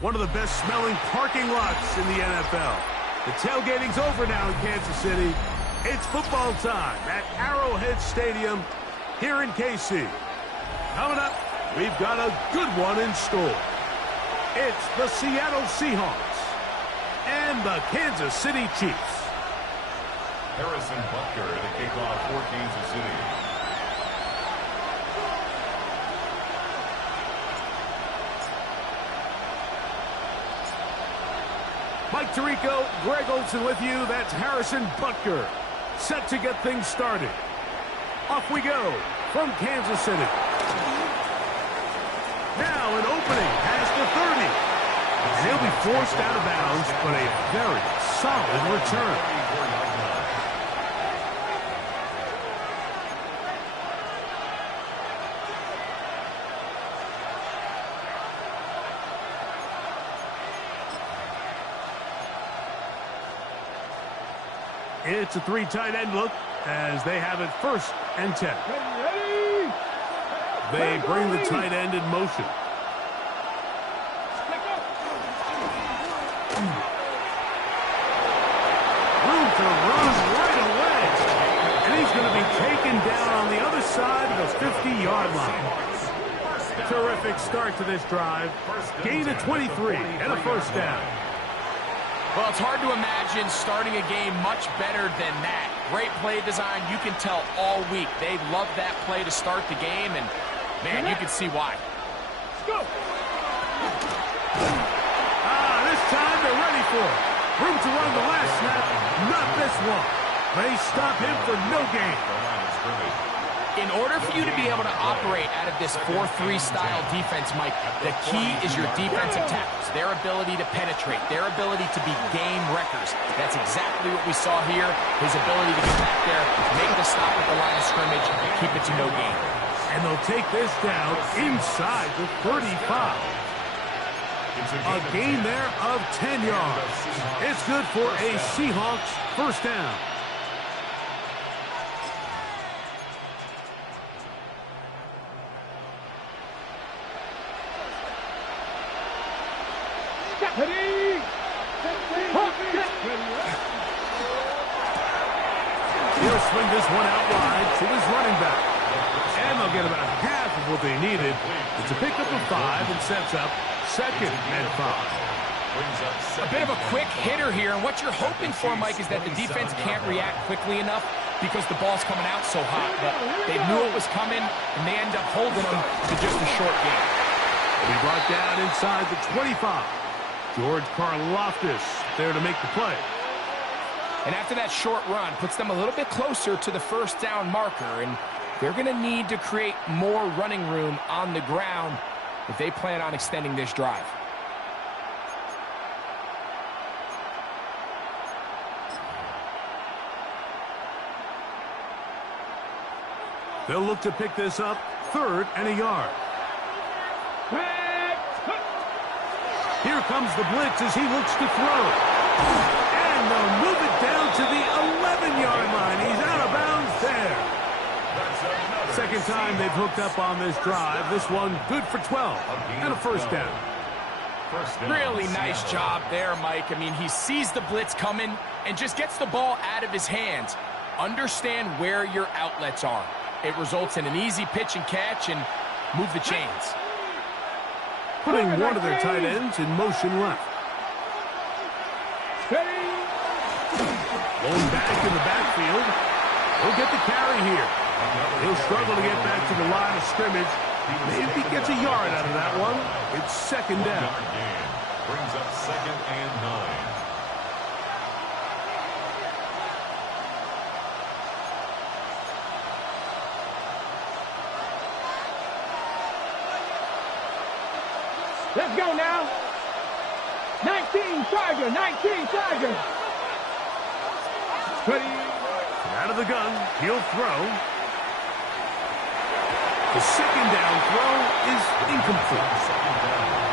One of the best smelling parking lots in the NFL. The tailgating's over now in Kansas City. It's football time at Arrowhead Stadium here in KC. Coming up, we've got a good one in store. It's the Seattle Seahawks and the Kansas City Chiefs. Harrison Butker to kick off for Kansas City. Mike Tirico, Greg Olson with you. That's Harrison Butker. Set to get things started. Off we go from Kansas City. Now an opening past the 30. And he'll be forced out of bounds, but a very solid return. It's a three tight end look as they have it 1st and 10. They bring the tight end in motion. Room to run right away. And he's going to be taken down on the other side of the 50-yard line. Terrific start to this drive. Gain of 23 and a 1st down. Well, it's hard to imagine starting a game much better than that. Great play design. You can tell all week they love that play to start the game, and, man, you can see why. Let's go. This time they're ready for it. Room to run the last snap. Not this one. They stop him for no gain. In order for you to be able to operate out of this 4-3 style defense, Mike, the key is your defensive tackles, their ability to penetrate, their ability to be game wreckers. That's exactly what we saw here, his ability to get back there, make the stop at the line of scrimmage, keep it to no gain. And they'll take this down inside the 35. A gain there of 10 yards. It's good for a Seahawks 1st down. He'll swing this one out wide to his running back. And they'll get about half of what they needed. It's a pickup of 5 and sets up 2nd and 5. A bit of a quick hitter here, and what you're hoping for, Mike, is that the defense can't react quickly enough because the ball's coming out so hot. But they knew it was coming, and they end up holding them to just a short game. He'll be brought down inside the 25. George Karlaftis there to make the play. And after that short run, puts them a little bit closer to the 1st down marker, and they're going to need to create more running room on the ground if they plan on extending this drive. They'll look to pick this up 3rd and a yard. Here comes the blitz as he looks to throw. And they'll move it down to the 11-yard line. He's out of bounds there. 2nd time they've hooked up on this drive. This one good for 12 and a 1st down. Really nice job there, Mike. I mean, he sees the blitz coming and just gets the ball out of his hands. Understand where your outlets are. It results in an easy pitch and catch and move the chains. Putting one of their tight ends in motion left. Going back in the backfield. He'll get the carry here. He'll struggle to get back to the line of scrimmage. Maybe gets a yard out of that one. It's 2nd down. Brings up 2nd and 9. Let's go now. 19 Tiger, 19 Tiger. 20. Out of the gun, he'll throw. The second down throw is incomplete.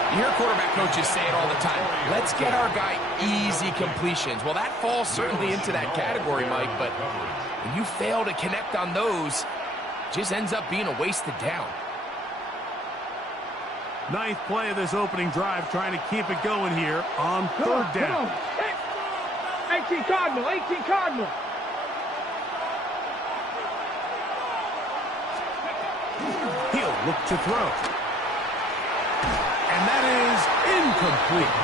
You hear quarterback coaches say it all the time. Let's get our guy easy completions. Well, that falls certainly into that category, Mike, but when you fail to connect on those, it just ends up being a wasted down. Ninth play of this opening drive, trying to keep it going here on third down. 18 Cardinal, 18 Cardinal. He'll look to throw. And that is incomplete.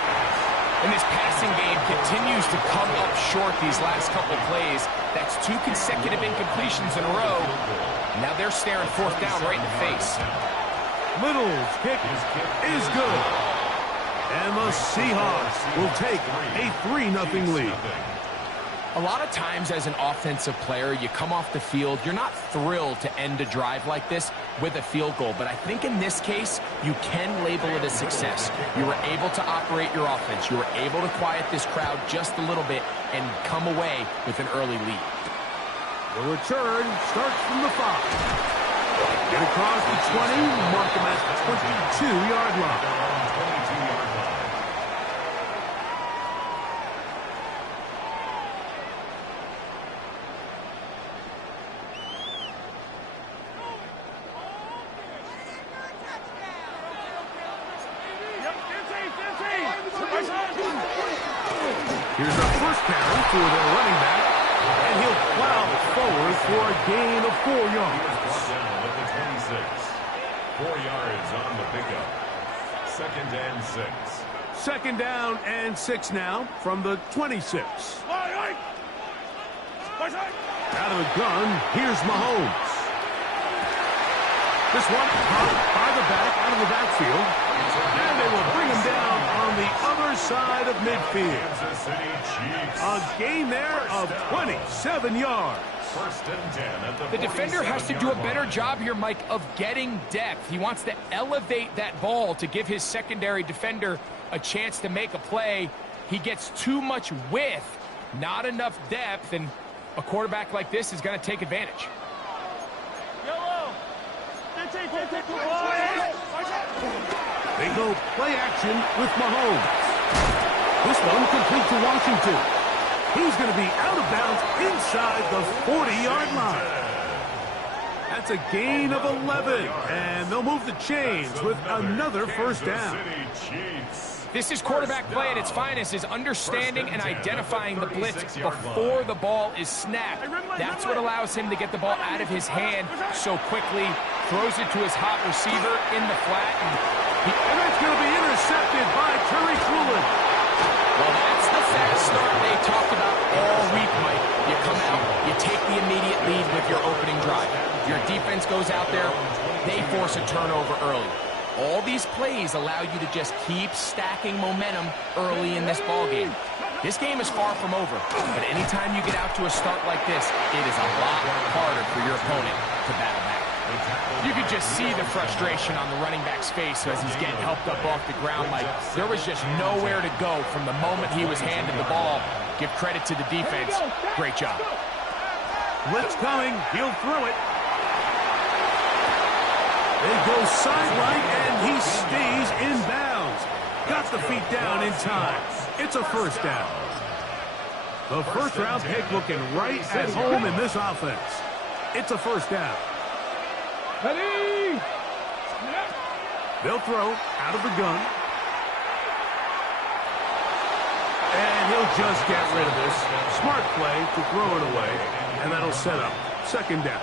And this passing game continues to come up short these last couple plays. That's 2 consecutive incompletions in a row. Now they're staring fourth down right in the face. Little's kick is good. And the Seahawks will take a 3-0 lead. A lot of times as an offensive player, you come off the field, you're not thrilled to end a drive like this with a field goal. But I think in this case, you can label it a success. You were able to operate your offense. You were able to quiet this crowd just a little bit and come away with an early lead. The return starts from the 5. Get across the 20, mark him at the 22-yard line. Here's a first carry for their running back, and he'll plow forward for a gain of 4 yards. Down at the 26. 4 yards on the pickup. 2nd and 6. Second down and 6 now from the 26. Out of the gun, here's Mahomes. This one caught by the back out of the backfield. And they will bring him down on the other side of midfield. Kansas City Chiefs. A gain there of 27 yards. 1st and 10 at The defender has to do a better job here, Mike, of getting depth. He wants to elevate that ball to give his secondary defender a chance to make a play. He gets too much width, not enough depth, and a quarterback like this is going to take advantage. They go play action with Mahomes. This one complete to Washington. He's going to be out of bounds inside the 40-yard line. That's a gain of 11, and they'll move the chains with another first down. This is quarterback play at its finest, is understanding and identifying the blitz before the ball is snapped. That's what allows him to get the ball out of his hand so quickly, throws it to his hot receiver in the flat. And that's going to be intercepted by Tariq Woolen. Well, that's the fast start they talked about all week, Mike. You come out, you take the immediate lead with your opening drive. Your defense goes out there, they force a turnover early. All these plays allow you to just keep stacking momentum early in this ballgame. This game is far from over, but anytime you get out to a start like this, it is a lot harder for your opponent to battle back. You could just see the frustration on the running back's face as he's getting helped up off the ground. Like there was just nowhere to go from the moment he was handed the ball. Give credit to the defense. Great job. Blitz coming. He'll throw it. They go sideline, and he stays in bounds. Got the feet down in time. It's a first down. The first-round pick looking right at home in this offense. It's a first down. Ready? They'll throw out of the gun. And he'll just get rid of this. Smart play to throw it away, and that'll set up second down.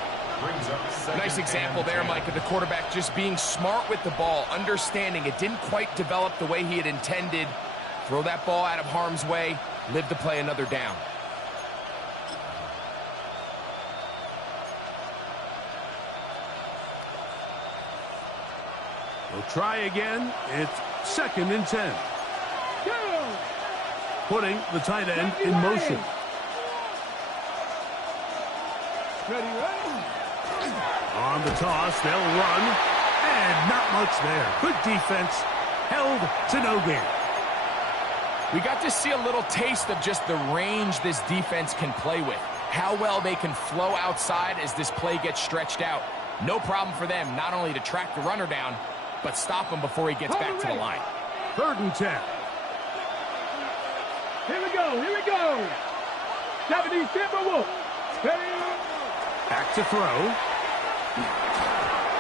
Nice example there, Mike, of the quarterback just being smart with the ball, understanding it didn't quite develop the way he had intended. Throw that ball out of harm's way, live to play another down. We'll try again. It's 2nd and 10. Putting the tight end in motion. Ready. On the toss, they'll run, and not much there. Good defense, held to no gain. We got to see a little taste of just the range this defense can play with. how well they can flow outside as this play gets stretched out. No problem for them not only to track the runner down, but stop him before he gets back to the line. 3rd and 10. Here we go, here we go. 70 Timberwolves. Back to throw.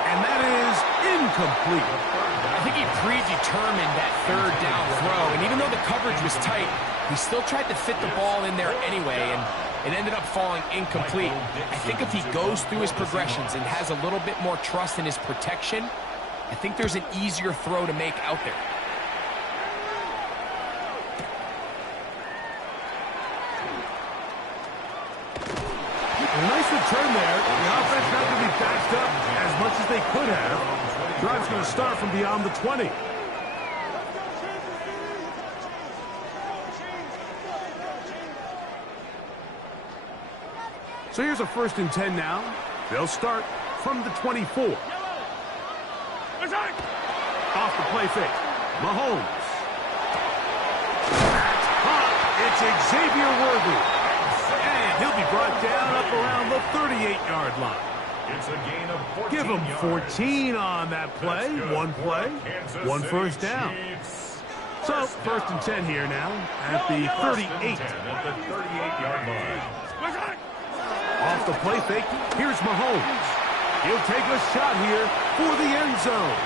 And that is incomplete. I think he predetermined that 3rd down throw, and even though the coverage was tight, he still tried to fit the ball in there anyway, and it ended up falling incomplete. I think if he goes through his progressions and has a little bit more trust in his protection, I think there's an easier throw to make out there. A nice return there. The offense not going to be backed up as much as they could have. Drive's going to start from beyond the 20. So here's a 1st and 10 now. They'll start from the 24. Off the play fake. Mahomes. That's hot. It's Xavier Worthy. And he'll be brought down up around the 38-yard line. It's a gain of 14 Give him 14 on that play. One play, one 1st down. So 1st and 10 here now at the 38. At the 38-yard line. Off the play fake, here's Mahomes. He'll take a shot here for the end zone.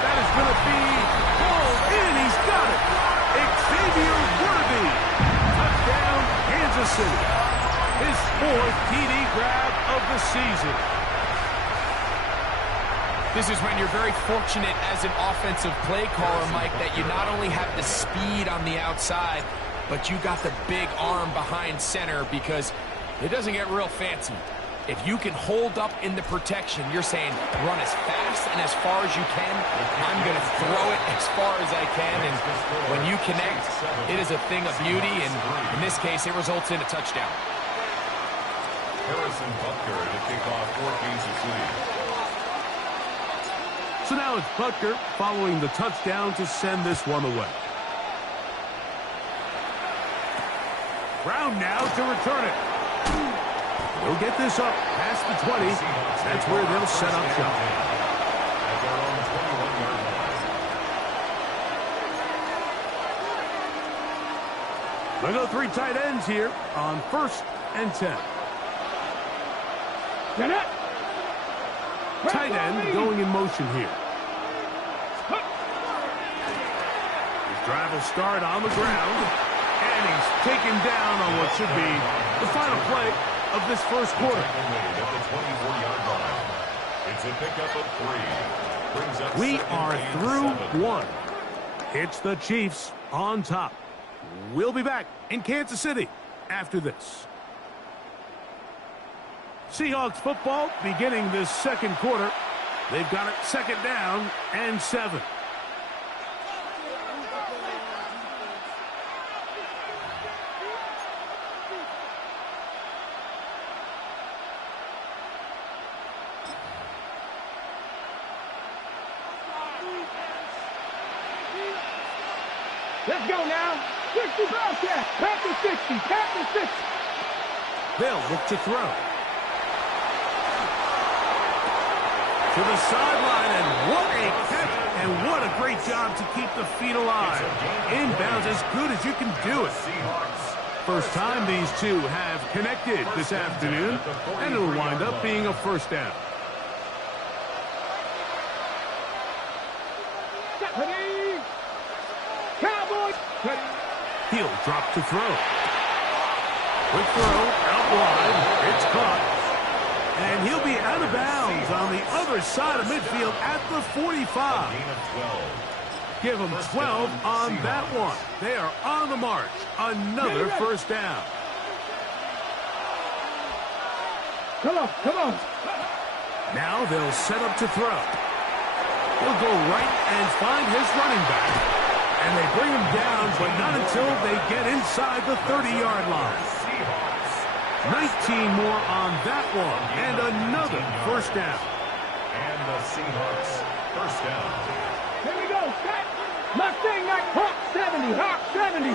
That is going to be pulled in. He's got it. Xavier Worthy. Touchdown, Kansas City. His 4th TD grab of the season. This is when you're very fortunate as an offensive play caller, Mike, that you not only have the speed on the outside, but you got the big arm behind center, because it doesn't get real fancy. If you can hold up in the protection, you're saying run as fast and as far as you can. I'm going to throw it as far as I can. And when you connect, it is a thing of beauty. And in this case, it results in a touchdown. Harrison Butker to kick off for Kansas City. So now it's Butker following the touchdown to send this one away. Brown now to return it. They'll get this up past the 20. That's where they'll set up shop. At their own 21-yard line. They'll go 3 tight ends here on 1st and 10. Tight end going in motion here. His drive will start on the ground, and he's taken down on what should be the final play of this 1st quarter. At the 24-yard line. It's a pickup of 3. Brings up We 2nd are and through 7. 1. It's the Chiefs on top. We'll be back in Kansas City after this. Seahawks football beginning this 2nd quarter. They've got it 2nd down and 7. Let's go now. 60 Bobcat. Panther 60. Panther 60. They'll look to throw. To the sideline, and what a catch, and what a great job to keep the feet alive. Inbounds as good as you can do it. First time these two have connected this afternoon, and it'll wind up being a 1st down. Ready. Cowboys. Ready. He'll drop to throw. Quick throw, out wide, it's caught. And he'll be out of bounds on the other side of midfield at the 45. Gain of 12. Give them 12 on that one. They are on the march. Another 1st down. Come on, come on. Now they'll set up to throw. He'll go right and find his running back. And they bring him down, but not until they get inside the 30-yard line. 19 more on that one, and another 1st down. And the Seahawks 1st down. Here we go. Set. Mustang like Hawk 70. Hawk 70.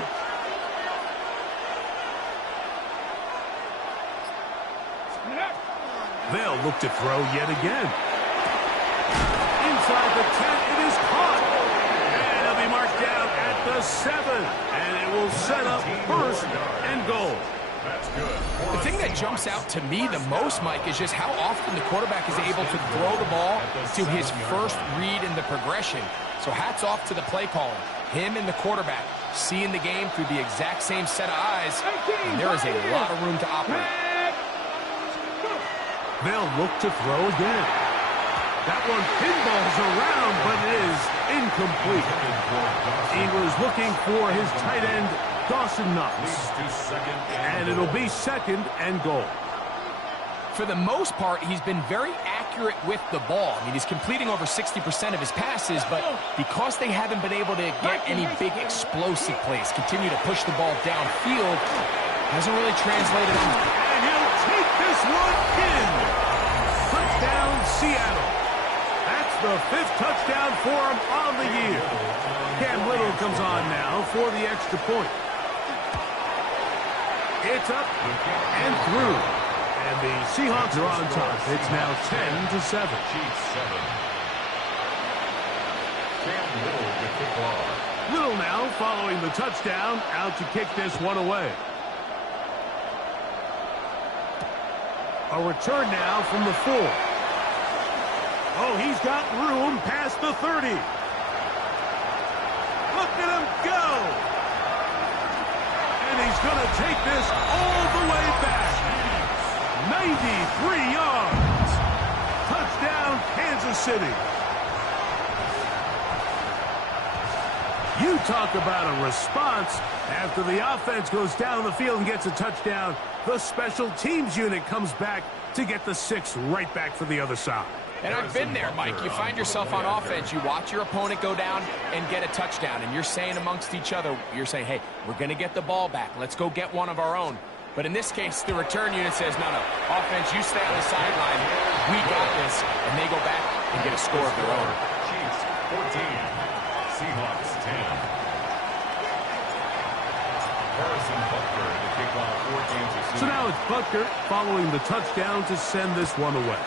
They'll look to throw yet again. Inside the 10, it is caught. And it'll be marked down at the 7. And it will set up first and goal. That's good. The thing that jumps out to me the most, Mike, is just how often the quarterback is able to throw the ball to his first read in the progression. So hats off to the play caller. Him and the quarterback seeing the game through the exact same set of eyes. And there is a lot of room to operate. They'll look to throw again. That one pinballs around, but it is incomplete. He was looking for his tight end, Dawson Knox. And it'll be second and goal. For the most part, he's been very accurate with the ball. I mean, he's completing over 60% of his passes, but because they haven't been able to get any big explosive plays, continue to push the ball downfield, hasn't really translated on. And he'll take this one in. Touchdown, Seattle. That's the 5th touchdown for him on the year. Cam Little comes on now for the extra point. It's up and through. And the Seahawks are on top. It's now 10-7. Cam Little to kick off. Little now following the touchdown, out to kick this one away. A return now from the 4. Oh, he's got room past the 30. Look at him go. And he's going to take this all the way back. 93 yards. Touchdown, Kansas City. You talk about a response. After the offense goes down the field and gets a touchdown, the special teams unit comes back to get the 6 right back for the other side. And I've been there, Mike. You find yourself on offense, you watch your opponent go down and get a touchdown, and you're saying amongst each other, you're saying, hey, we're going to get the ball back. Let's go get one of our own. But in this case, the return unit says, no, offense, you stay on the sideline. We got this. And they go back and get a score of their own. Chiefs 14, Seahawks 10. Harrison Butker to kick off for Kansas City. So now it's Butker following the touchdown to send this one away.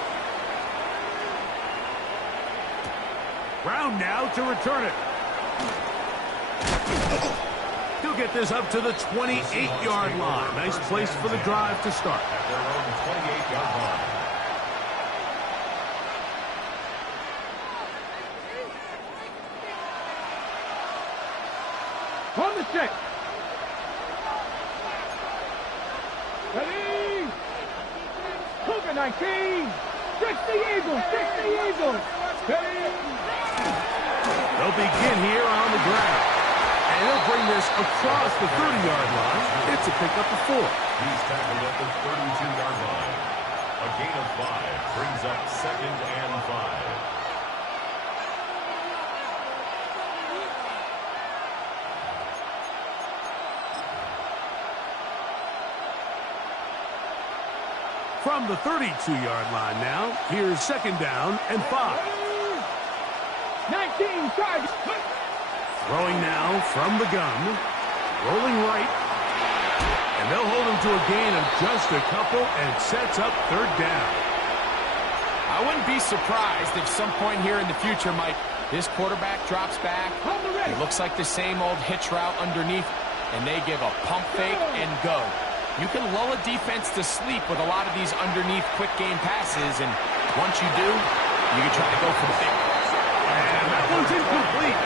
Brown now to return it. He'll get this up to the 28-yard line. Nice place for the drive to start. At their own 28-yard line. On the check. Ready? Cougar 19. 60 Eagles. 60 Eagles. Ready? They'll begin here on the ground. And he'll bring this across the 30-yard line. It's a pickup of 4. He's tackled at the 32-yard line. A gain of 5 brings up 2nd and 5. From the 32-yard line now, here's 2nd down and 5. 19 targets. Throwing now from the gun. Rolling right. And they'll hold him to a gain of just a couple and sets up 3rd down. I wouldn't be surprised if some point here in the future, Mike, this quarterback drops back. It looks like the same old hitch route underneath, and they give a pump fake and go. You can lull a defense to sleep with a lot of these underneath quick game passes, and once you do, you can try to go for the big one. And that one's incomplete.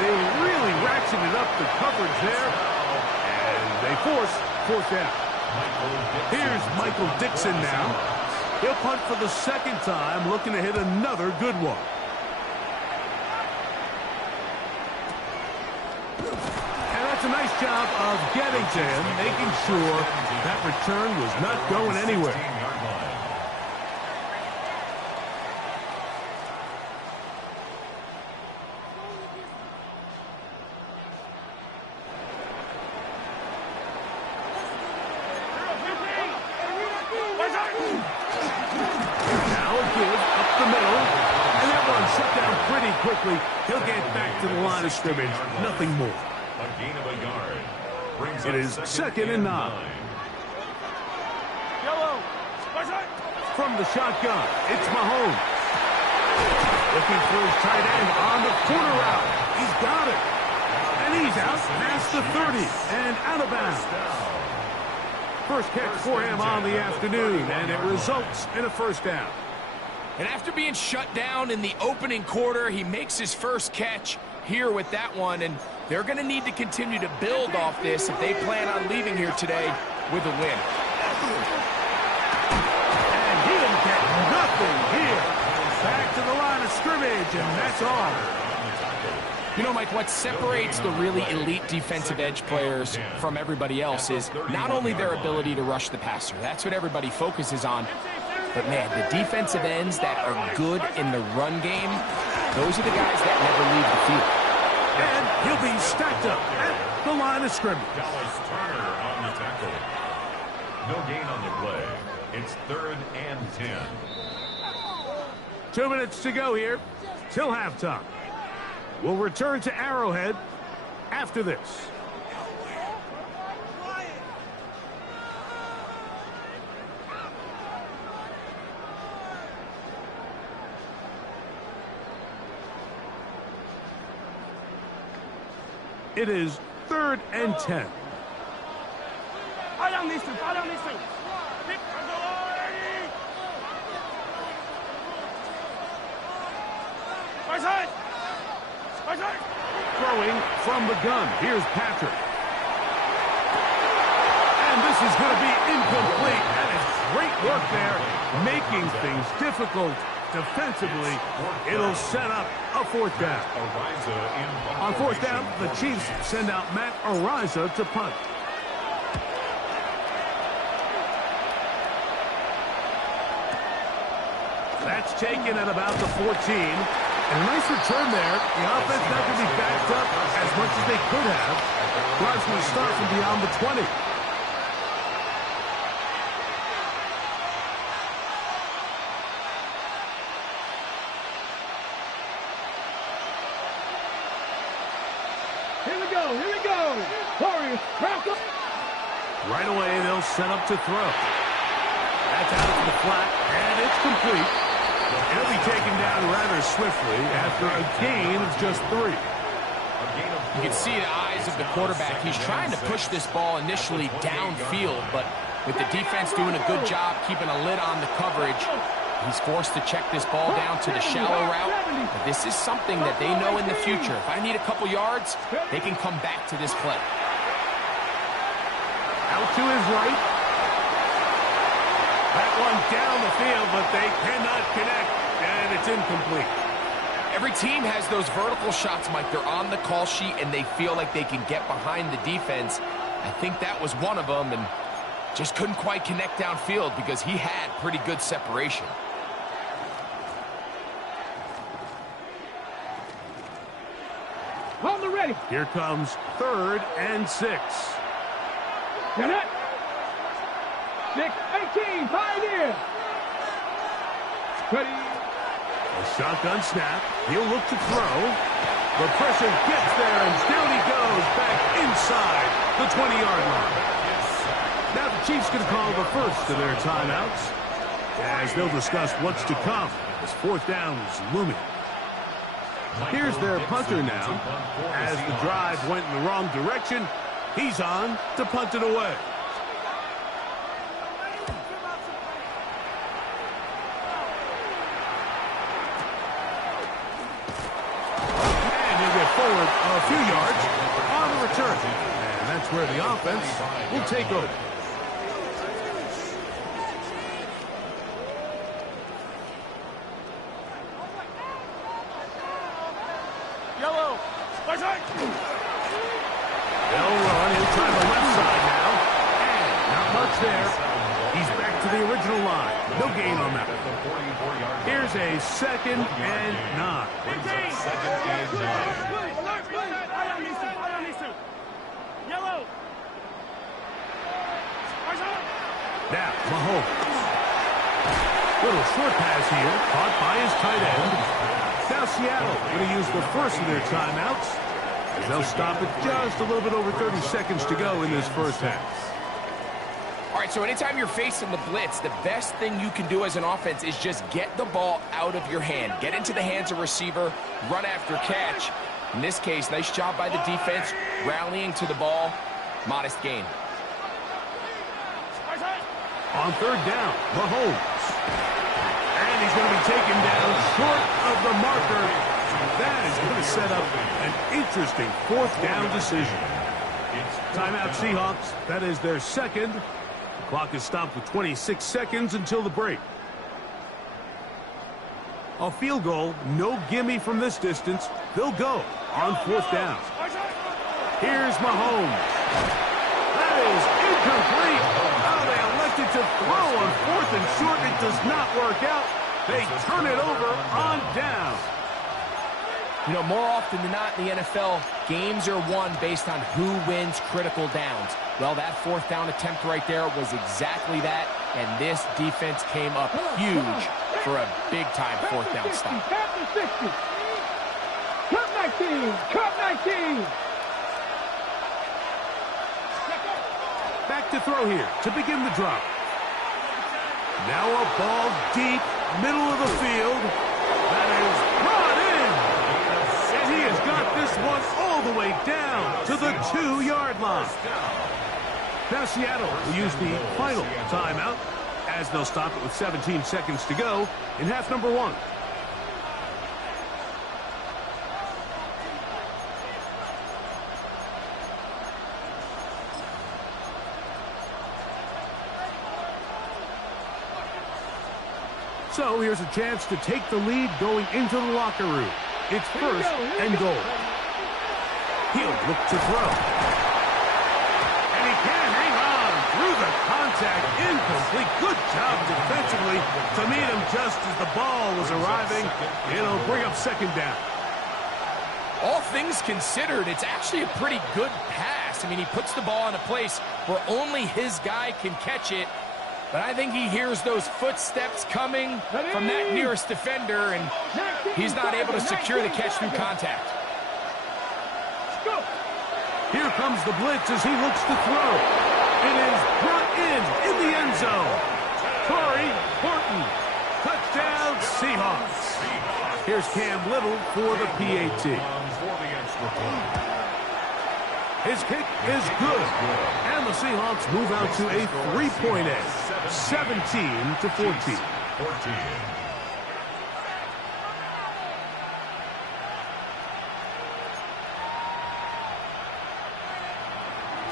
They really ratcheted up the coverage there, and they force 4th down. Here's Michael Dixon now. He'll punt for the 2nd time, looking to hit another good one. And that's a nice job of getting to him, making sure that return was not going anywhere. Quickly, he'll get back to the line of scrimmage. Nothing more. A gain of a yard. Brings it is 2nd and 9. Yellow. From the shotgun, it's Mahomes. Looking for his tight end on the corner route. He's got it. And he's out past the 30 and out of bounds. First catch for him on the afternoon, and it results in a first down. And after being shut down in the opening quarter, he makes his first catch here with that one, and they're going to need to continue to build off this if they plan on leaving here today with a win. And he'll get nothing here. Back to the line of scrimmage, and that's all. You know, Mike, what separates the really elite defensive edge players from everybody else is not only their ability to rush the passer. That's what everybody focuses on. But, man, the defensive ends that are good in the run game, those are the guys that never leave the field. And he'll be stacked up at the line of scrimmage. Dallas Turner on the tackle. No gain on the play. It's 3rd and 10. 2 minutes to go here till halftime. We'll return to Arrowhead after this. It is 3rd and 10. Throwing from the gun. Here's Patrick. And this is going to be incomplete. That is great work there, making things difficult defensively. It'll set up a 4th down. On 4th down, the Chiefs send out Matt Ariza to punt. That's taken at about the 14. And a nice return there. The offense not going to be backed up as much as they could have. Drives will start from beyond the 20. Here we go. Here we go. Warriors, crack up. Right away, they'll set up to throw. That's out to the flat, and it's complete. He'll be taken down rather swiftly after a gain of just 3. You can see the eyes of the quarterback. He's trying to push this ball initially downfield, but with the defense doing a good job keeping a lid on the coverage, he's forced to check this ball down to the shallow route. But this is something that they know in the future. If I need a couple yards, they can come back to this play. Out to his right. That one down the field, but they cannot connect, and it's incomplete. Every team has those vertical shots, Mike. They're on the call sheet, and they feel like they can get behind the defense. I think that was one of them, and just couldn't quite connect downfield because he had pretty good separation. On the ready. Here comes 3rd and 6. Get it. 6, 18, Pioneer. Ready. A shotgun snap. He'll look to throw. The pressure gets there, and down he goes back inside the 20-yard line. Now the Chiefs going to call the first of their timeouts as they'll discuss what's to come as 4th down is looming. Here's their punter now. As the drive went in the wrong direction, he's on to punt it away. Forward a few yards on the return. And that's where the offense will take over. Yellow. They'll run. He'll try the left side now. And not much there. He's back to the original line. No gain on that. Here's a 2nd and 9. Now, Mahomes. Little short pass here, caught by his tight end. Now Seattle going to use the first of their timeouts, as they'll stop it just a little bit over 30 seconds to go in this first half. All right, so anytime you're facing the blitz, the best thing you can do as an offense is just get the ball out of your hand. Get into the hands of receiver, run after catch. In this case, nice job by the defense, rallying to the ball. Modest gain. On third down, Mahomes. And he's going to be taken down short of the marker. That is going to set up an interesting fourth down decision. Timeout Seahawks. That is their second. The clock is stopped with 26 seconds until the break. A field goal, no gimme from this distance. They'll go on fourth down. Here's Mahomes. That is incomplete. Oh, they elected to throw on fourth and short. It does not work out. They turn it over on down. You know, more often than not in the NFL, games are won based on who wins critical downs. Well, that fourth down attempt right there was exactly that, and this defense came up huge for a big-time fourth down stop. Cut 19! Cut 19! Back to throw here to begin the drop. Now a ball deep, middle of the field. That is brought in. And he has got this one all the way down to the 2-yard line. Now Seattle will use the final timeout as they'll stop it with 17 seconds to go in half number 1. So here's a chance to take the lead going into the locker room. It's first and goal. He'll look to throw. And he can hang on through the contact. Incomplete. Good job defensively to meet him just as the ball was arriving. It'll bring up second down. All things considered, it's actually a pretty good pass. I mean, he puts the ball in a place where only his guy can catch it. But I think he hears those footsteps coming from that nearest defender, and he's not able to secure the catch through contact. Here comes the blitz as he looks to throw. It is brought in the end zone. Torrey Horton. Touchdown, Seahawks. Here's Cam Little for the PAT. His kick is good. And the Seahawks move out to a 3-point edge. 17-14.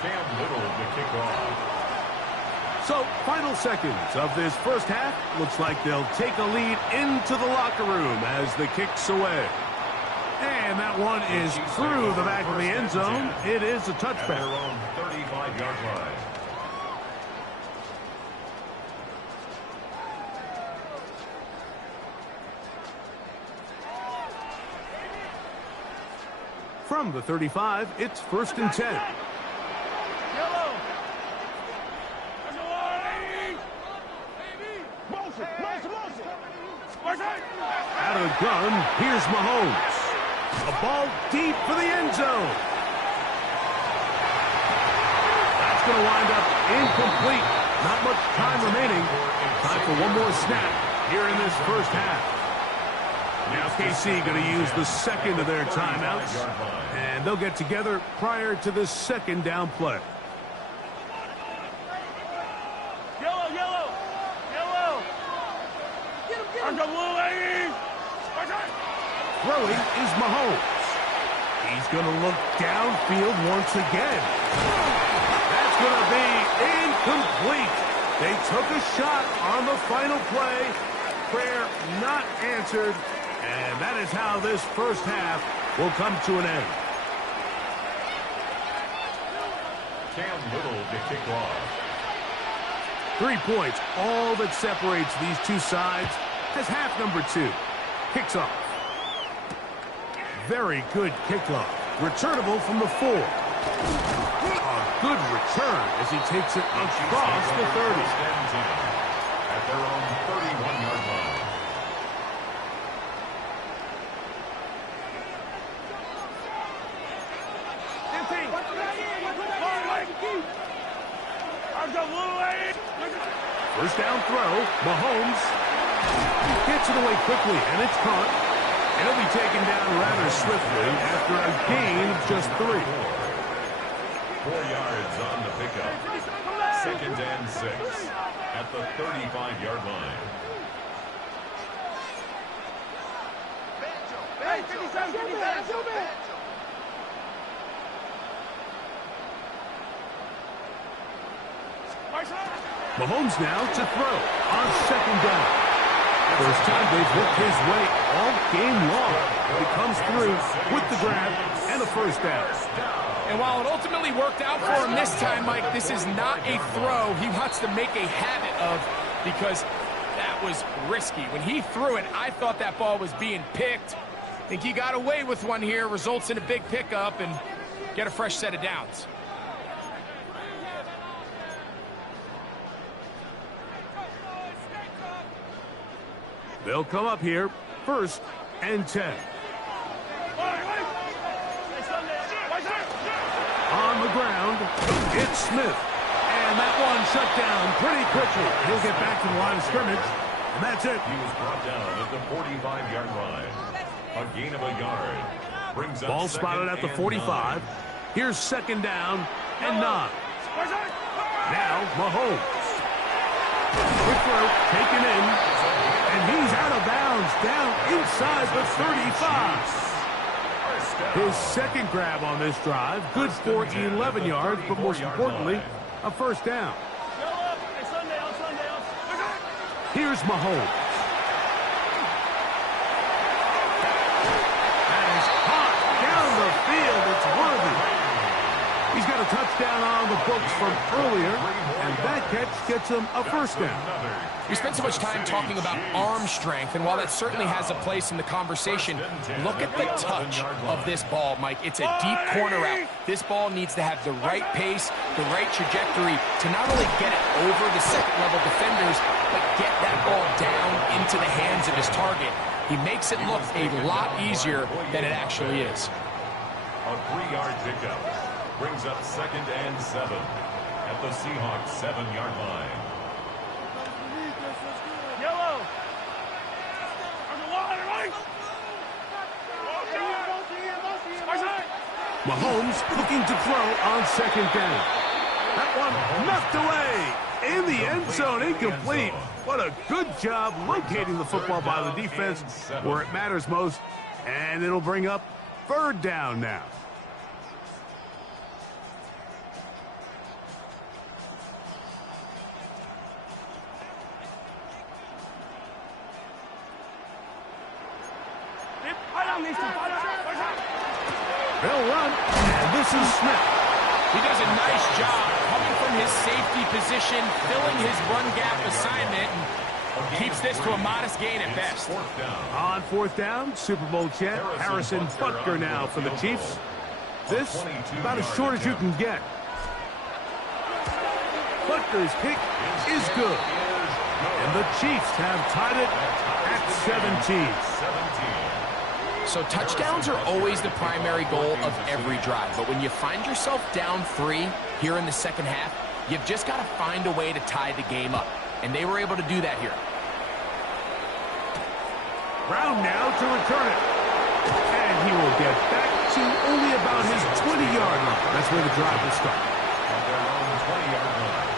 Cam Little to kick off. So, final seconds of this first half. Looks like they'll take a lead into the locker room as the kick's away. And that one is through the back of the end zone. It is a touchback. Their own 35-yard line. From the 35, it's first and 10. Out of the gun, here's Mahomes. A ball deep for the end zone. That's going to wind up incomplete. Not much time remaining. Time for one more snap here in this first half. Now KC going to use the second of their timeouts. And they'll get together prior to the second down play. Throwing is Mahomes. He's going to look downfield once again. That's going to be incomplete. They took a shot on the final play. Prayer not answered. And that is how this first half will come to an end. Cam Little to kick off. 3 points, all that separates these two sides as half number 2 kicks off. Very good kickoff. Returnable from the 4. A good return as he takes it across the 30. At their own 31-yard line. First down throw. Mahomes. He gets it away quickly, and it's caught. And he'll be taken down rather swiftly after a gain of just 3. 4 yards on the pickup. Second and 6 at the 35-yard line. Mahomes now to throw on second down. First time they've worked his way all game long. He comes through with the grab and a first down. And while it ultimately worked out for him this time, Mike, this is not a throw he wants to make a habit of, because that was risky. When he threw it, I thought that ball was being picked. I think he got away with one here, results in a big pickup, and get a fresh set of downs. They'll come up here, first and 10. On the ground, it's Smith. And that one shut down pretty quickly. He'll get back to the line of scrimmage, and that's it. He was brought down at the 45-yard line. A gain of a yard. Brings up Ball spotted at the 45. 9. Here's second down and 9. Now Mahomes. Quick throw, taken in. And he's out of bounds, down inside the 35. His second grab on this drive, good for 11 yards, but most importantly, a first down. Here's Mahomes. That is hot down the field. It's worthy. He's got a touchdown on the books from earlier, and that catch gets him a first down. We spent so much time talking about arm strength, and while that certainly has a place in the conversation, look at the touch of this ball, Mike. It's a deep corner route. This ball needs to have the right pace, the right trajectory to not only get it over the second-level defenders, but get that ball down into the hands of his target. He makes it look a lot easier than it actually is. A 3-yard pickup brings up second and 7 at the Seahawks 7-yard line. Mahomes looking to throw on second down. That one knocked away in the end zone, incomplete. What a good job locating the football by the defense where it matters most. And it'll bring up third down now. They'll run, and this is Smith. He does a nice job coming from his safety position, filling his run gap assignment, and keeps this to a modest gain at best. On fourth down, Super Bowl champ Harrison Butker now for the Chiefs. This, about as short as you can get. Butker's kick is good. And the Chiefs have tied it at 17. So touchdowns are always the primary goal of every drive. But when you find yourself down 3 here in the second half, you've just got to find a way to tie the game up. And they were able to do that here. Brown now to return it. And he will get back to only about his 20-yard line. That's where the drive will start. At their own 20-yard line.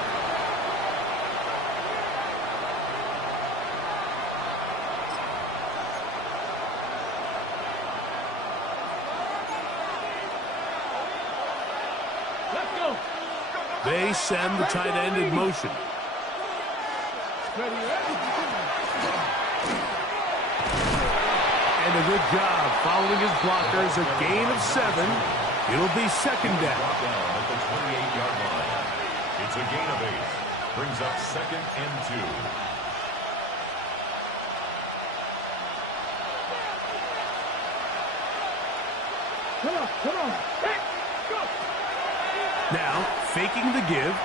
They send the tight end in motion. And a good job following his blockers. A gain of 7. It'll be second down. At the 28-yard line. It's a gain of 8. Brings up second and 2. Come on. Hey, go. Now, faking the give.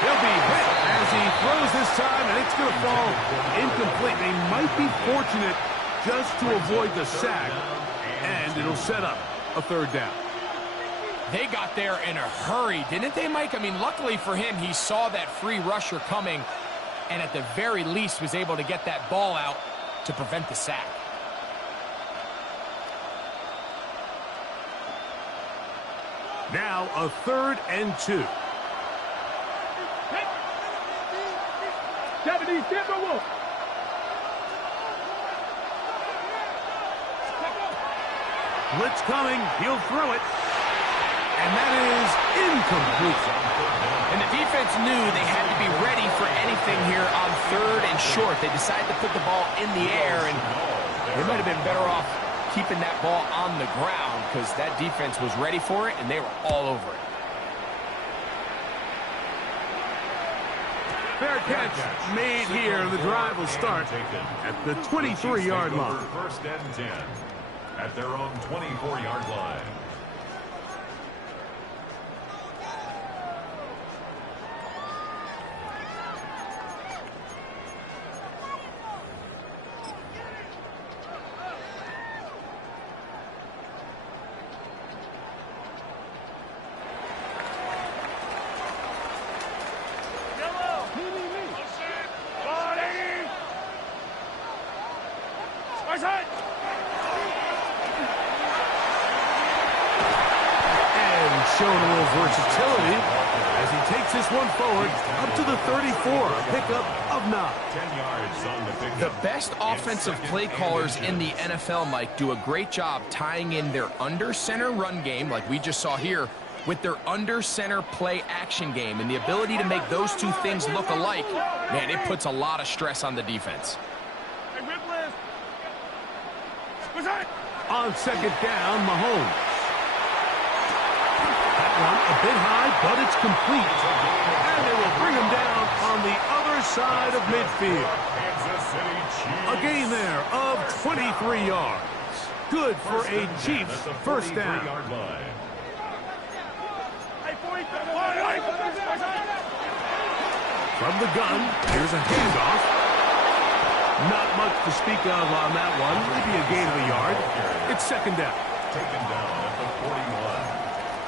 He'll be hit as he throws this time, and it's going to fall incomplete. They might be fortunate just to avoid the sack, and it'll set up a third down. They got there in a hurry, didn't they, Mike? I mean, luckily for him, he saw that free rusher coming and at the very least was able to get that ball out to prevent the sack. Now a 3rd and 2. 70, Timberwolves. Blitz coming. He'll throw it. And that is incomplete. And the defense knew they had to be ready for anything here on 3rd and short. They decided to put the ball in the air, and they might have been better off keeping that ball on the ground because that defense was ready for it, and they were all over it. Fair catch made here. The drive will start at the 23-yard line. 1st and 10 at their own 24-yard line. Showing a little versatility as he takes this one forward up to the 34, a pickup of 9. 10 yards on the pickup. The best offensive play callers in the NFL, Mike, do a great job tying in their under-center run game, like we just saw here, with their under-center play action game. And the ability to make those two things look alike, man, it puts a lot of stress on the defense. On 2nd down, Mahomes. One a bit high, but it's complete. And they will bring him down on the other side of midfield. A gain there of 23 yards. Good for a Chiefs 1st down. From the gun, here's a handoff. Not much to speak of on that one. Maybe a gain of a yard. It's 2nd down. Taken down at the 41.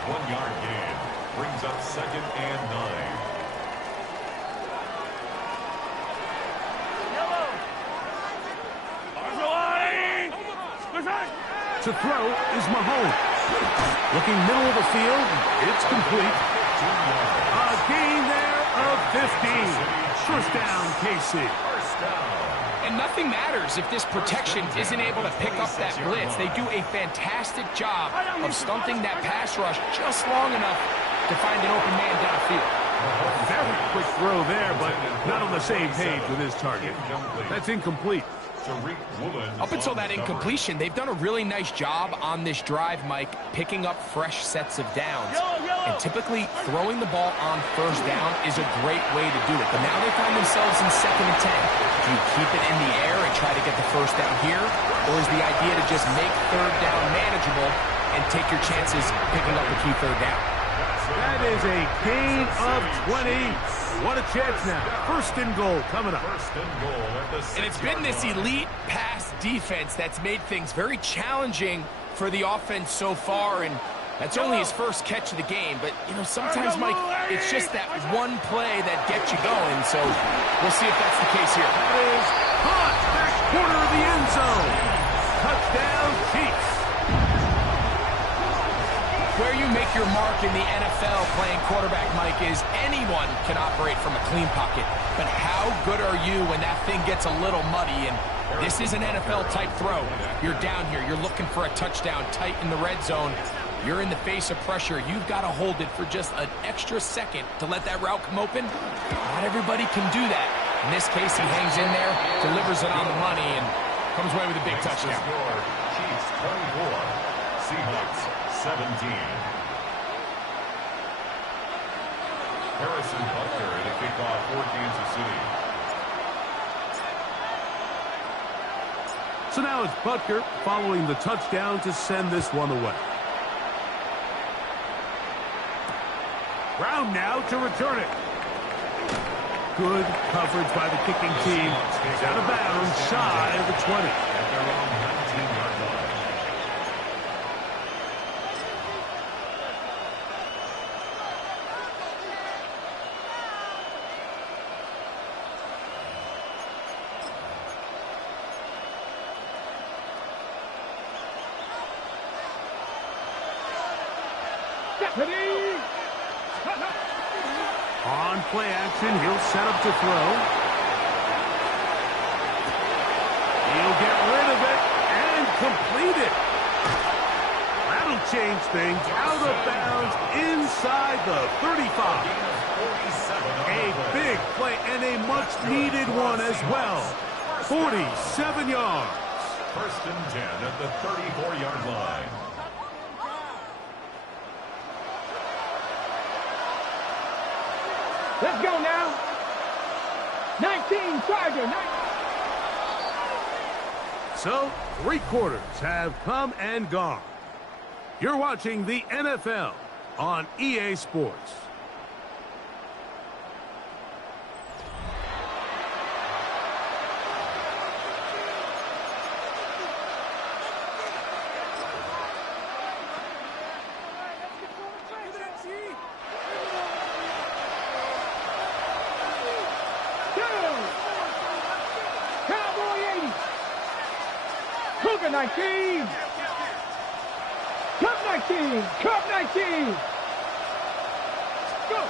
1-yard gain brings up 2nd and 9. To throw is Mahomes. Looking middle of the field. It's complete. A gain there of 15. 1st down, KC. And nothing matters if this protection isn't able to pick up that blitz. They do a fantastic job of stunting that pass rush just long enough to find an open man downfield. Very quick throw there, but not on the same page with his target. That's incomplete. Up until that incompletion, they've done a really nice job on this drive, Mike, picking up fresh sets of downs. And typically, throwing the ball on 1st down is a great way to do it. But now they find themselves in 2nd and 10. Do you keep it in the air and try to get the 1st down here? Or is the idea to just make 3rd down manageable and take your chances picking up the key 3rd down? That is a gain of 20. What a chance now. 1st and goal coming up. 1st and goal at the 6-yard line. And it's been this elite pass defense that's made things very challenging for the offense so far, and that's only his 1st catch of the game. But, you know, sometimes, Mike, it's just that one play that gets you going, so we'll see if that's the case here. That is caught. Back corner of the end zone. Touchdown, Chiefs. Where you make your mark in the NFL playing quarterback, Mike, is anyone can operate from a clean pocket. But how good are you when that thing gets a little muddy? And this is an NFL-type throw. You're down here. You're looking for a touchdown tight in the red zone. You're in the face of pressure. You've got to hold it for just an extra second to let that route come open. Not everybody can do that. In this case, he hangs in there, delivers it on the money, and comes away with a big touchdown. Chiefs 24, Seahawks 17. Harrison Butker in a kickoff for Kansas City. So now it's Butker following the touchdown to send this one away. Brown now to return it. Good coverage by the kicking team. He's out of bounds, shy of the 20. At their own 19-yard line. Ready? On play action, he'll set up to throw. He'll get rid of it and complete it. That'll change things. Out of bounds inside the 35. A big play and a much-needed one as well. 47 yards. First and 10 at the 34-yard line. Let's go now. 19, Tiger. So, 3 quarters have come and gone. You're watching the NFL on EA Sports. Cougar 19. Cup 19. Cup 19. Go.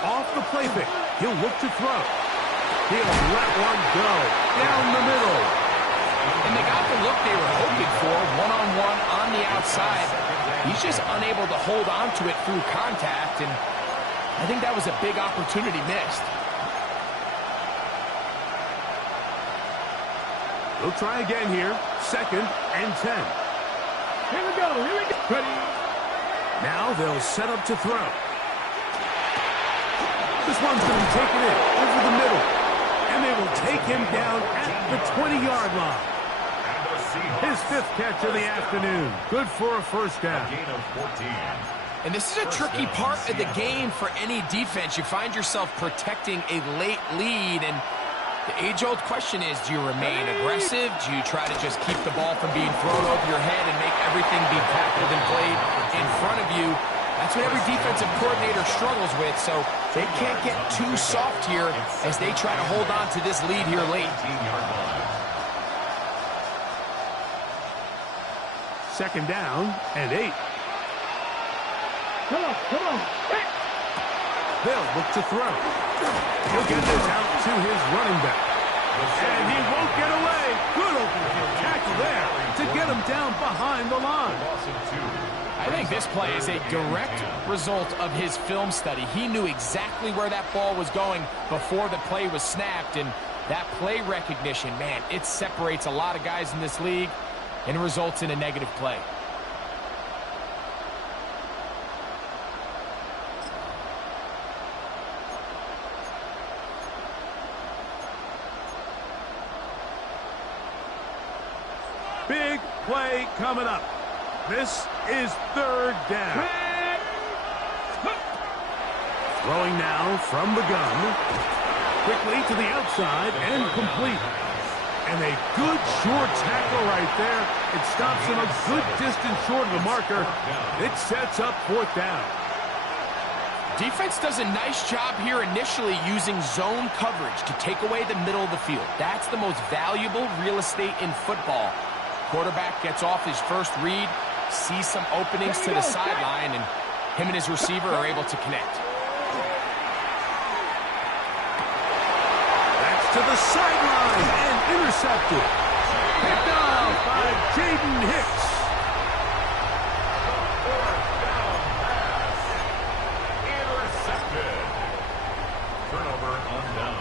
Off the play pick. He'll look to throw. He'll let one go down the middle. And they got the look they were hoping for, one-on-one on the outside. He's just unable to hold on to it through contact, and I think that was a big opportunity missed. He'll try again here. 2nd and 10. Here we go. Here we go. Ready. Now they'll set up to throw. This one's going to be taken in over the middle. And they will take him down at the 20-yard line. His 5th catch of the afternoon. Good for a first down. Gain of 14. And this is a tricky part of the game for any defense. You find yourself protecting a late lead, and the age-old question is, do you remain aggressive? Do you try to just keep the ball from being thrown over your head and make everything be tackled and played in front of you? That's what every defensive coordinator struggles with, so they can't get too soft here as they try to hold on to this lead here late. 2nd down and 8. Come on. Come on. Hey. They'll look to throw. He'll get this out to his running back. And he won't get away. Good open field tackle there to get him down behind the line. I think this play is a direct result of his film study. He knew exactly where that ball was going before the play was snapped, and that play recognition, man, it separates a lot of guys in this league and results in a negative play. Big play coming up. This is 3rd down. Throwing now from the gun. Quickly to the outside and complete. And a good short tackle right there. It stops him a good distance short of the marker. It sets up 4th down. Defense does a nice job here initially using zone coverage to take away the middle of the field. That's the most valuable real estate in football. Quarterback gets off his first read, sees some openings to the sideline, and him and his receiver are able to connect. That's to the sideline and intercepted. Picked off by Jaden Hicks. Intercepted. Turnover on down.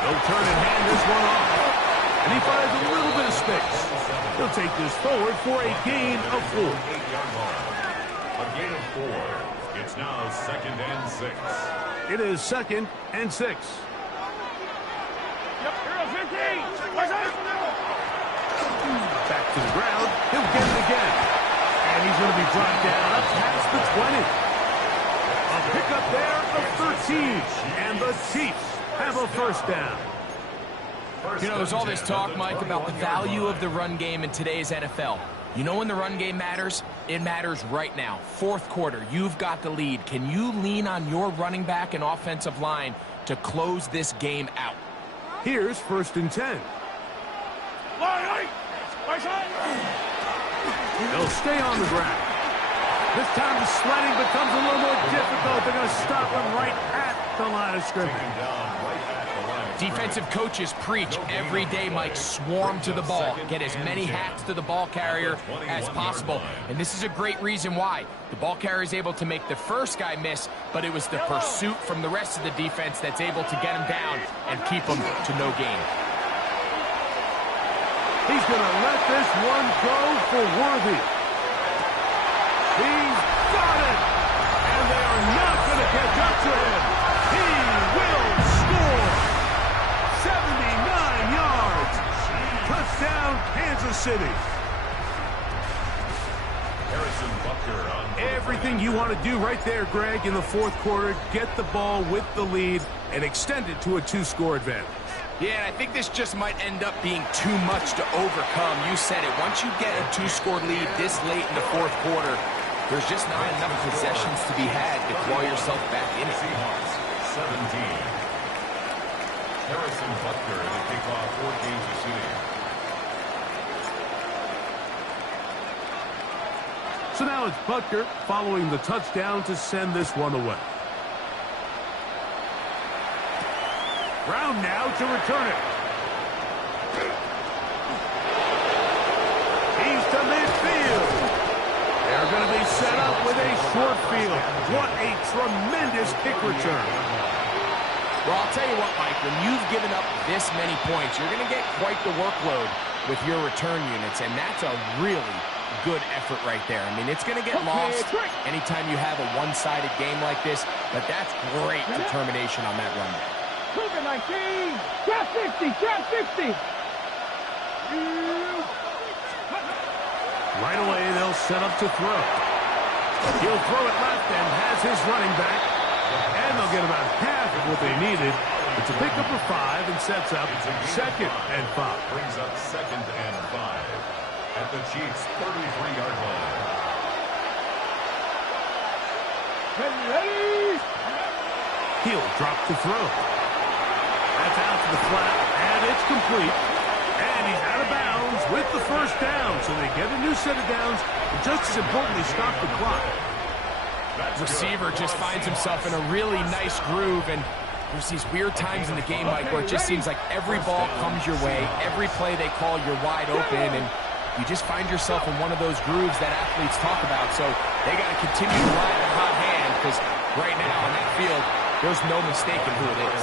They'll turn and hand this one off. And he finds a little bit of space. He'll take this forward for a gain of 4. 8-yard line. A gain of 4. It's now 2nd and 6. It is 2nd and 6. Back to the ground. He'll get it again. And he's going to be brought down up past the 20. A pickup there of 13. And the Chiefs have a first down. You know, there's all this talk, Mike, about the value of the run game in today's NFL. You know when the run game matters? It matters right now. Fourth quarter, you've got the lead. Can you lean on your running back and offensive line to close this game out? Here's 1st and 10. They'll stay on the ground. This time the sledding becomes a little more difficult. They're going to stop him right at the line of scrimmage. Defensive coaches preach every day, Mike, swarm to the ball. Get as many hats to the ball carrier as possible. And this is a great reason why. The ball carrier is able to make the first guy miss, but it was the pursuit from the rest of the defense that's able to get him down and keep him to no gain. He's going to let this one go for Worthy. He's got it! And they are not going to catch up to him. He will score! 79 yards! Touchdown, Kansas City! Everything you want to do right there, Greg, in the fourth quarter. Get the ball with the lead and extend it to a 2-score advantage. Yeah, and I think this just might end up being too much to overcome. You said it. Once you get a 2-score lead this late in the fourth quarter, there's just not enough possessions to be had to claw yourself back in it. Seahawks 17. Harrison Butker to kick off for Kansas City. So now it's Butker following the touchdown to send this one away. Brown now to return it. He's to midfield. They're going to be set up with a short field. What a tremendous kick return. Well, I'll tell you what, Mike, when you've given up this many points, you're going to get quite the workload with your return units, and that's a really good effort right there. I mean, it's going to get lost anytime you have a one-sided game like this, but that's great determination on that run. Cougar 19, drop 60, drop 60. Right away, they'll set up to throw. He'll throw it left and has his running back. And they'll get about half of what they needed. It's a pickup of 5 and sets up 2nd and 5. Brings up 2nd and 5 at the Chiefs' 33-yard line. Ready? He'll drop to throw. That's out to the flat, and it's complete. And he's out of bounds with the first down. So they get a new set of downs, and just as importantly, stop the clock. Receiver just finds himself in a really nice groove, and there's these weird times in the game, Mike, where it just seems like every ball comes your way, every play they call, you're wide open, and you just find yourself in one of those grooves that athletes talk about. So they got to continue to ride a hot hand, because right now on that field, there's no mistaking who it is.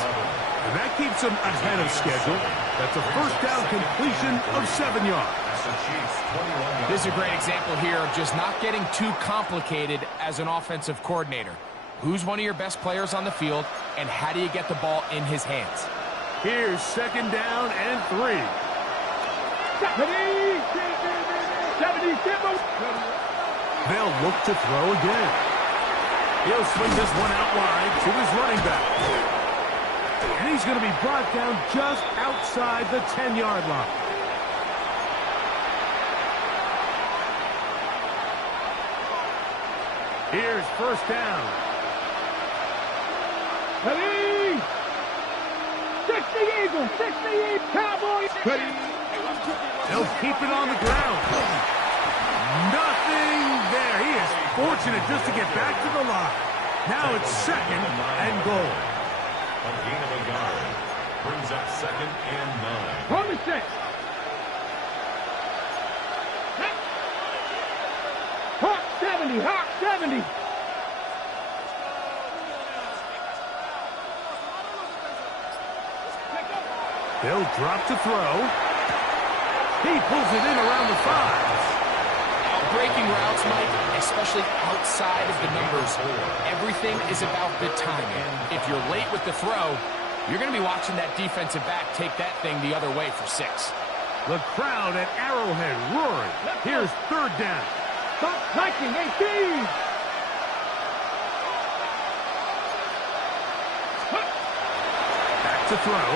And that keeps them ahead of schedule. That's a first down completion of 7 yards. This is a great example here of just not getting too complicated as an offensive coordinator. Who's one of your best players on the field, and how do you get the ball in his hands? Here's 2nd down and 3. They'll look to throw again. He'll swing this one out wide to his running back. And he's going to be brought down just outside the 10-yard line. Here's 1st down. Ready? 60 Eagles, 60 Eagles, Cowboys. Ready? They'll keep it on the ground. Nothing there. He is fortunate just to get back to the line. Now it's 2nd and goal. A gain of a yard brings up 2nd and 9. On the 6. Hawk 70, Hawk 70. They'll drop to throw. He pulls it in around the 5. Breaking routes, Mike, especially outside of the numbers, everything is about the timing. If you're late with the throw, you're going to be watching that defensive back take that thing the other way for 6. The crowd at Arrowhead roaring. Here's 3rd down. Stop hiking, 18. Back to throw.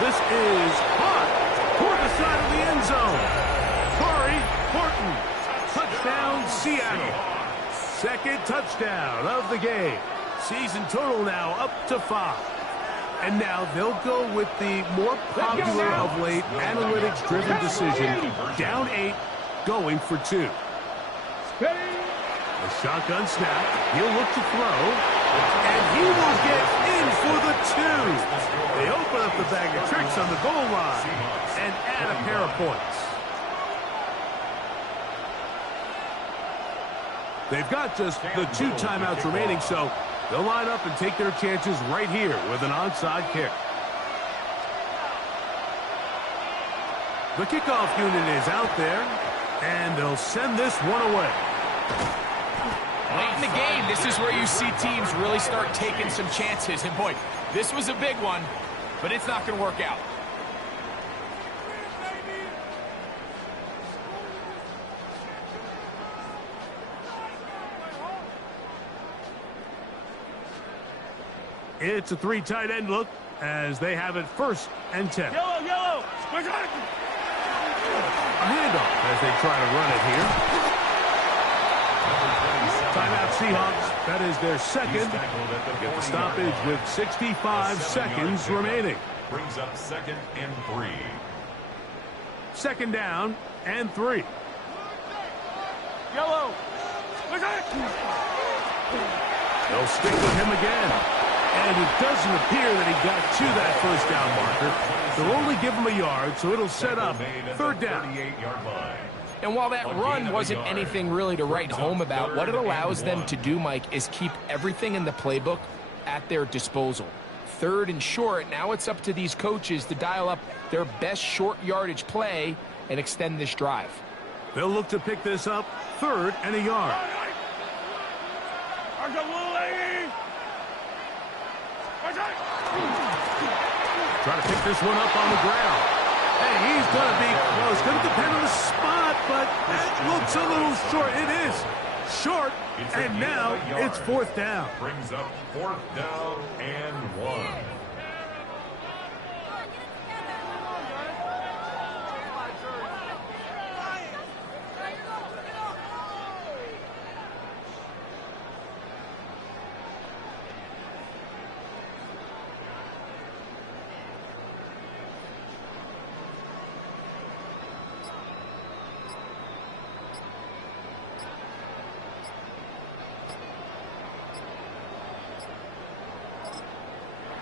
This is caught toward the side of the end zone. Far touchdown of the game. Season total now up to 5. And now they'll go with the more popular of late analytics-driven decision. Down 8, going for 2. A shotgun snap. He'll look to throw. And he will get in for the 2. They open up the bag of tricks on the goal line and add a pair of points. They've got just the 2 timeouts remaining, so they'll line up and take their chances right here with an onside kick. The kickoff unit is out there, and they'll send this one away. Late in the game, this is where you see teams really start taking some chances. And boy, this was a big one, but it's not going to work out. It's a 3 tight end look as they have it 1st and 10. Yellow. A handoff as they try to run it here. Timeout Seahawks. That is their 2nd. Get the stoppage with 65 seconds remaining. Brings up 2nd and 3. 2nd down and 3. Yellow. They'll stick with him again. And it doesn't appear that he got to that 1st down marker. They'll only give him a yard, so it'll set up 3rd down. And while that run wasn't anything really to write home about, what it allows them to do, Mike, is keep everything in the playbook at their disposal. 3rd and short, now it's up to these coaches to dial up their best short yardage play and extend this drive. They'll look to pick this up 3rd and a yard. Trying to pick this one up on the ground. Hey, he's going to be close. Going to depend on the spot, but it looks a little short. It is short, and now it's 4th down. Brings up 4th down and 1.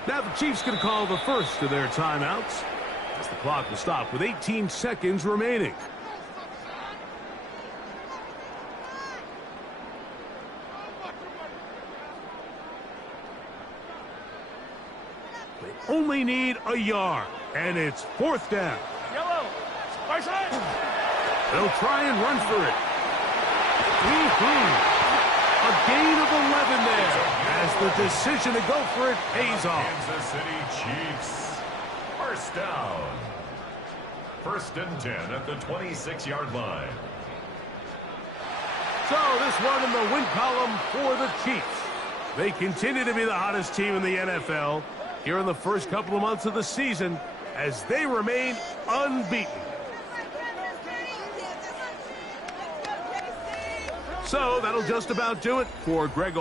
Now the Chiefs going to call the 1st of their timeouts as the clock will stop with 18 seconds remaining. They only need a yard, and it's 4th down. Yellow. They'll try and run for it. A gain of 11 there as the decision to go for it pays off. Kansas City Chiefs. 1st down. 1st and 10 at the 26-yard line. So this one in the win column for the Chiefs. They continue to be the hottest team in the NFL here in the first couple of months of the season as they remain unbeaten. So that'll just about do it for Greg